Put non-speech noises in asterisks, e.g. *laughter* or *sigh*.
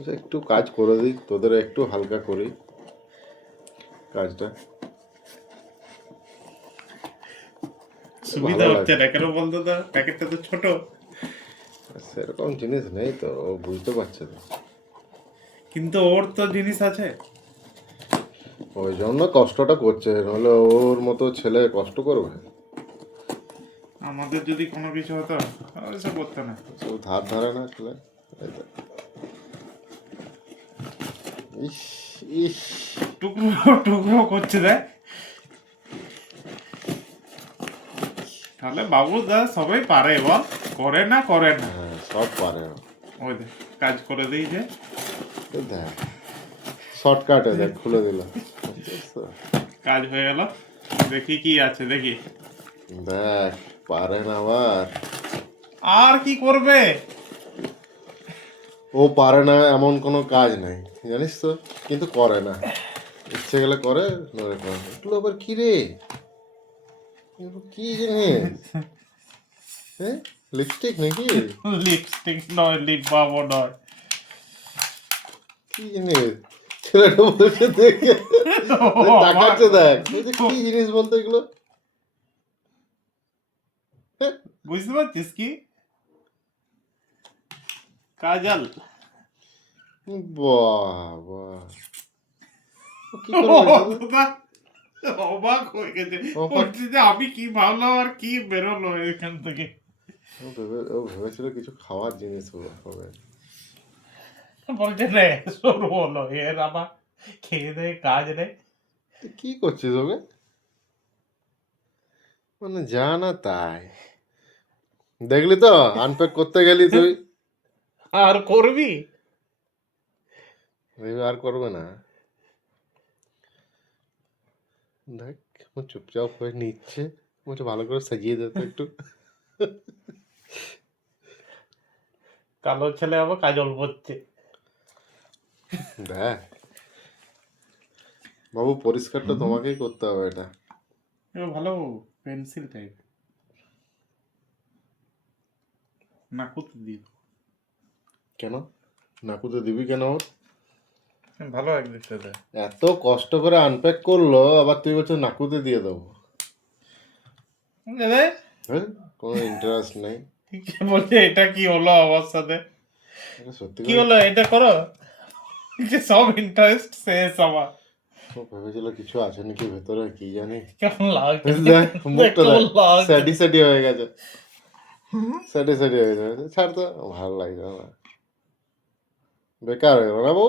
আচ্ছা, একটু কাজ করে দিই তোদের একটু হালকা করি কাজটা। সুবিধা হচ্ছে না কেন বলতো তো? প্যাকেটটা তো ছোট। সেরকম জিনিস নেই তো ও বুঝতে পারছে তো কিন্তু ওর তো জিনিস আছে। ওই জন্য কষ্টটা করছে নাহলে ওর মতো ছেলে কষ্ট করবে। আমাদের যদি কোনো কিছু হতো সে করতো না। ধার ধারে না ছেলে তো। টুকরো টুকরো করছে দেখ। তাহলে বাবু দা সবাই পারে বল। করে না করে না। হ্যাঁ সব পারে। ওই দেখ কাজ করে দিই যে দেখ শর্টকাটে দেখ খুলে দিল কাজ হয়ে গেল। দেখি কি আছে দেখি। দেখ পারে না আবার। আর কি করবে? ও পারে না এমন কোনো কাজ নাই জানিস তো কিন্তু করে না। ইচ্ছে গেলে করে নড়ে করে এগুলো আবার কি রে? কি জিনিস? হ্যাঁ লিপস্টিক নাকি? লিপস্টিক নয় লিপ বাবু নয়। কি জিনিস? ছেলেটা বলছে দেখে তাকাচ্ছে দেখ। কি জিনিস বলতো এগুলো? বুঝতে পারছিস কি? কাজল। কি *laughs* এটা? অবাক হয়ে গেছে। আমি কি ভাবলাম আর কি বেরোলো এখান থেকে? ও ভেবেছিল কিছু খাওয়ার জিনিস হবে। বলছে রে শুরু হলো এর আবার খেয়ে দেয়ে কাজ নেই তুই কি করছিস ওকে? মানে যা না তাই। দেখলি তো আনপ্যাক করতে গেলি তুই। আর করবি? আর করবে না। দেখ কেমন চুপচাপ হয়ে নিচ্ছে। বলছে ভালো করে সাজিয়ে দে তো একটু। কালো ছেলে আবার কাজল পড়ছে। দেখ। বাবু পরিষ্কারটা তোমাকেই করতে হবে এটা। ভালো পেন্সিল টাইপ নাকুতে দিই কেন? নাকুতে দিবি কেন ওর? ভালো একদিক এত কষ্ট করে আনপ্যাক করল আবার তুই বলছো নাকুতে দিয়ে দেবো। হ্যাঁ কোনো ইন্টারেস্ট নেই। বলছে এটা কি হলো আমার সাথে? কি হলো এটা করো। যে সব ইন্টারেস্ট শেষ আমার। ভেবেছিল কিছু আছে নাকি ভেতরে কি জানি। কেমন লাগছে? *laughs* মুখটা। স্যাডি স্যাডি হয়ে গেছে। স্যাডি স্যাডি হয়ে গেছে। ছাড় তো ভালো লাগছে না বেকার হয়ে গেল না বউ